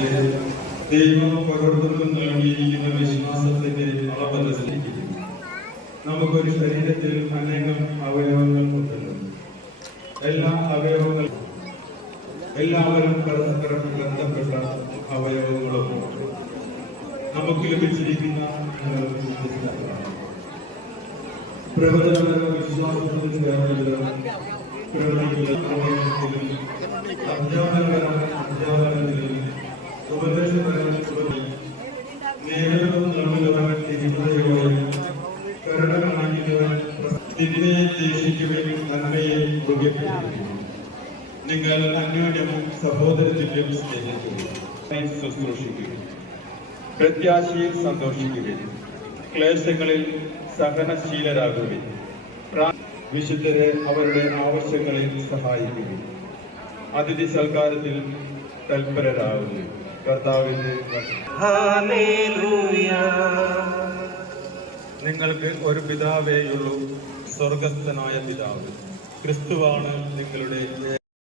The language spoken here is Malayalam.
വെച്ച് ദൈവം പകർന്നു നൽകിയിരിക്കുന്ന വിശ്വാസത്തിന്റെ അളവനുസരിക്കുന്നു നമുക്കൊരു ശരീരത്തിൽ അനേകം അവയവങ്ങൾ ഉണ്ടല്ലോ. എല്ലാ അവയവങ്ങളും എല്ലാവരും പരസ്പരം ബന്ധപ്പെട്ട അവയവങ്ങളും നമുക്ക് ലഭിച്ചിരിക്കുന്ന പ്രവചന വിശ്വാസത്തിൽ ചേർന്നത് പ്രവചനത്തിലും അധ്യാപനത്തിലും നേതൃത്വം നൽകുന്നവൻ തിരിച്ചറിയുവാൻ കരുണ കാണിക്കുന്നവൻ തിന്മയെ ദേഷിക്കുകയും നന്മയെ മുഖ്യപ്പെടുത്തുകയും നിങ്ങൾ അന്യോന്യവും സഹോദരത്തിലും സ്നേഹിക്കുക ശുശ്രൂഷിക്കുകയും പ്രത്യാശയിൽ സന്തോഷിക്കുകയും ക്ലേശങ്ങളിൽ സഹനശീലരാകുകയും വിശുദ്ധരെ അവരുടെ ആവശ്യങ്ങളിൽ സഹായിക്കുകയും അതിഥി സൽക്കാരത്തിൽ തൽപരരാകുകയും കർത്താവിന്റെ നിങ്ങൾക്ക് ഒരു പിതാവേയുള്ളൂ സ്വർഗസ്ഥനായ പിതാവ്. ക്രിസ്തുവാണ് നിങ്ങളുടെ